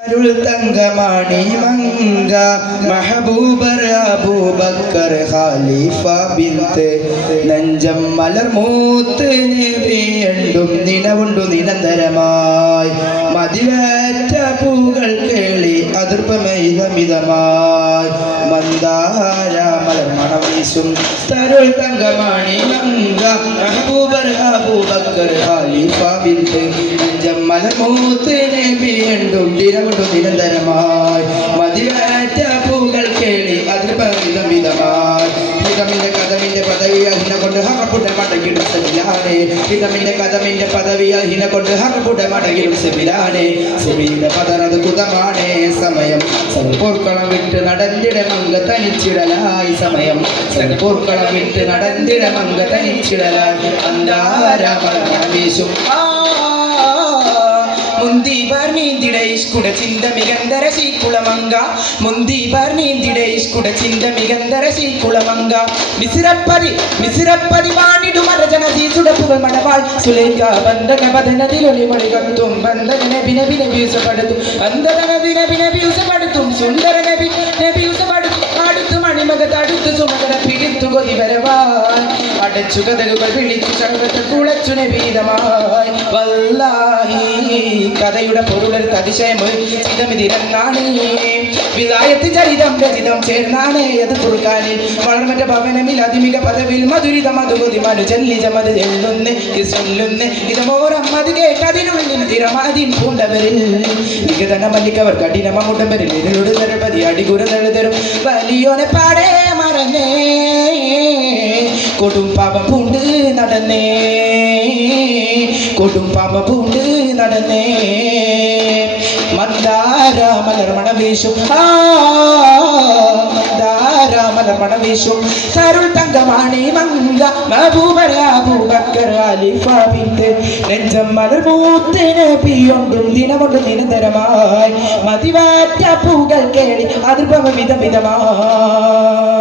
അരുൾ തങ്കമണി മങ്ക മഹബൂബർ അബൂബക്കർ ഖലീഫ ബിൻത് നെഞ്ചം മലർമൂത്ത് നബിയണ്ടും നിനവുണ്ടു നിരന്തരമായി മതിവേറ്റ പൂകൾ കേളി അതിർപ്പമൈതമിതമായി മന്ദാര മലർമണം വീശും തരുൾ തങ്കമണി മങ്ക മഹബൂബർ അബൂബക്കർ ഖലീഫ ബിൻത് നെഞ്ചം മലർമൂത്ത് നബിയണ്ടും നിരന്തരമായി മതിവേറ്റ പൂകൾ കേളി അതിർപ്പമിതമിതമായി ഹിതമിന്റെ കഥമിന്റെ പദവി അഹിനെ കൊണ്ട് ഹറപ്പുട മടങ്ങിടും സെബിലാനെ ഹിതമിന്റെ കഥമിന്റെ പദവി അഹിനെ കൊണ്ട് ഹറപ്പുട മടങ്ങിടും സെബിലാനെ സെബിയുടെ പദനത് കുതമാണേ സമയം സർപ്പോർക്കളം വിട്ട് നടന്നിട മങ്ക തനിച്ചിടലായി സമയം സർപ്പോർക്കളം വിട്ട് നടന്നിട മങ്ക തനിച്ചിടലായി അന്താര വീശും മുന്തി ബർനീന്തിടെ ഇഷ്കുട ചിന്ത മികന്തര ശീക്കുളമങ്ക മുന്തി ബർനീന്തിടെ ഇഷ്കുട ചിന്ത മികന്തര ശീക്കുളമങ്ക മിസിറപ്പതി വാണിടു മരജന തീസുടപ്പുകൾ മടവാൾ സുലേഖ ബന്ധന ബധനതിലൊളി മളികത്തും ബന്ധന നബി നബി നബിയൂസപ്പെടുത്തും ബന്ധന നബി നബി നബിയൂസപ്പെടുത്തും സുന്ദര നബി നബിയൂസപ്പെടുത്തും അടുത്തു മണിമകത്തടുത്തു സുമകര പിടിത്തു കൊതി വരവാൻ അടച്ചു കഥകുകൾ വിളിച്ചു ചങ്ങത്ത് കുളച്ചു നബീതമായി വല്ലാഹി കഥയുടെ പൊരുളെടുത്ത് അതിശയമിതിരന്നാണ് വിലായത്ത് ചരിതം രചിതം ചേർന്നാണ് അത് കുറുക്കാനിൽ വളർമറ്റ ഭവനമിൽ അതിമിക പദവിൽ മധുരിത മധുമതി മനു ചല്ലിജമത് എള്ളുന്ന് ചൊല്ലുന്ന് ഇതമോരം അത് കേട്ടതിനുള്ളിൽ തിരമാതിൻ പൂണ്ടവരിൽ വികതന മല്ലിക്കവർ കഠിനമുണ്ടവരിൽ ഇതിലൊരു തരപതി അടികുറതരും വലിയോനെ പാടേ മറന്നേ കൊടും പാപം പൂണ്ട് നടന്നേ കൊടും പാപം പൂണ്ട് നടന്നേ മന്ദാര മലർമണ വീശും മന്ദാര മലർമണ വീശും തരുൾ തങ്കമണി മങ്ക മഹബൂബർ അബൂബക്കർ ഖലീഫ ബിൻത് നെഞ്ചം മലർമൂത്ത് നബിയൊണ്ടും ദിനമൊണ്ടു നിരന്തരമായി മതിവാറ്റ പൂകൾ കേളി അതിർഭവ വിധമിതമായി